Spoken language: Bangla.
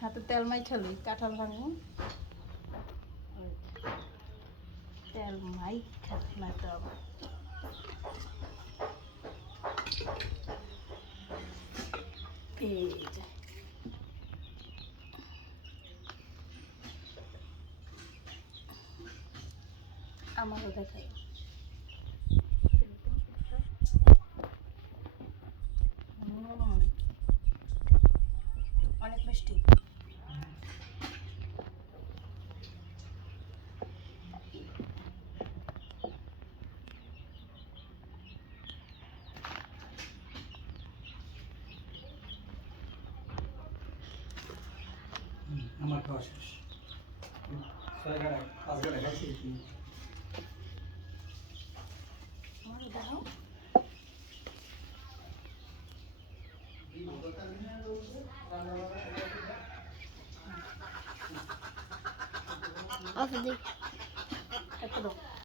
হাতে তেল মাইখালি কাঁঠাল ভাঙবো তেল মাইখা নাইতে হবে এই যে আমারও দেখাই অনেক মিষ্টি আমার খাওয়া শেষ 6 5 খাইছি আমারও দেখাও Off the একটা দাও